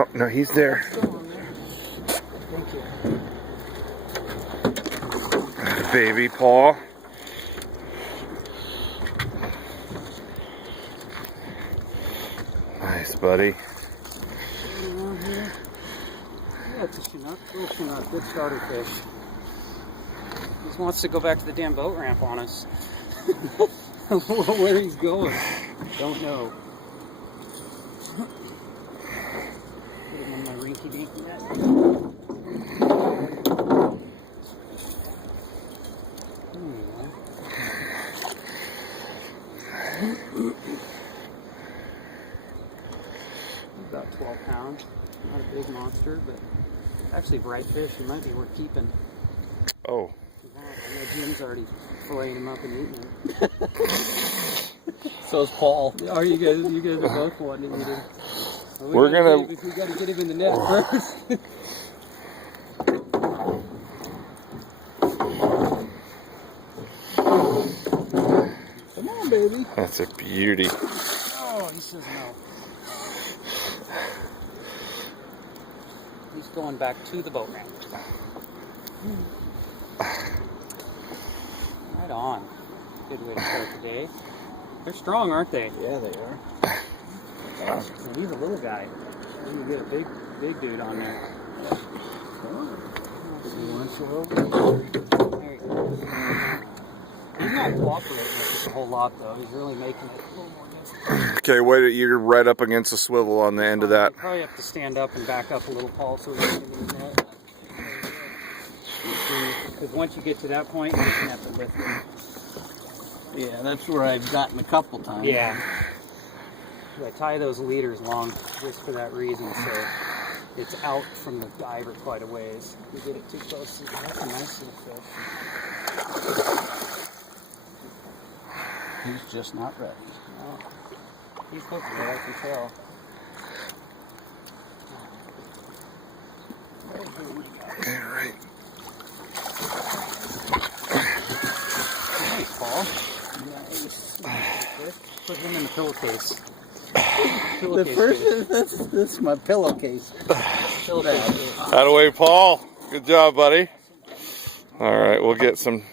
Oh, no, he's there. Thank you. Baby Paul. Nice, buddy. Around here. Yeah, it's a Chinook. Little Chinook. Good starter fish. He just wants to go back to the damn boat ramp on us. Where he's going, don't know. Get him on my rinky dinky net. About 12 pounds. Not a big monster, but actually bright fish. He might be worth keeping. Oh. I know Jim's already filleting him up and eating him. So's Paul. Are you guys are both wanting to eat him. Well, We gotta get him in the net first. Come on, baby. That's a beauty. Oh, he says no. He's going back to the boat ramp. Right on. Good way to start the day. They're strong, aren't they? Yeah, they are. And he's a little guy. You get a big dude on there. You want to show? There you go. He's not cooperating with us a whole lot, though. He's really making it a little more difficult. Okay, wait, you're right up against the swivel on the end of that. You probably have to stand up and back up a little, Paul, so we can get in the net. Because once you get to that point, you're going to have to lift him. Yeah, that's where I've gotten a couple times. Yeah. I tie those leaders long just for that reason, so it's out from the diver quite a ways. If you get it too close, that's a nice little fish. He's just not ready. Oh, he's hooked there, I can tell. Yeah, right. Nice, Paul. Nice. Put him in the pillowcase. The first, this is my pillowcase. Out of way, Paul. Good job, buddy. All right, we'll get some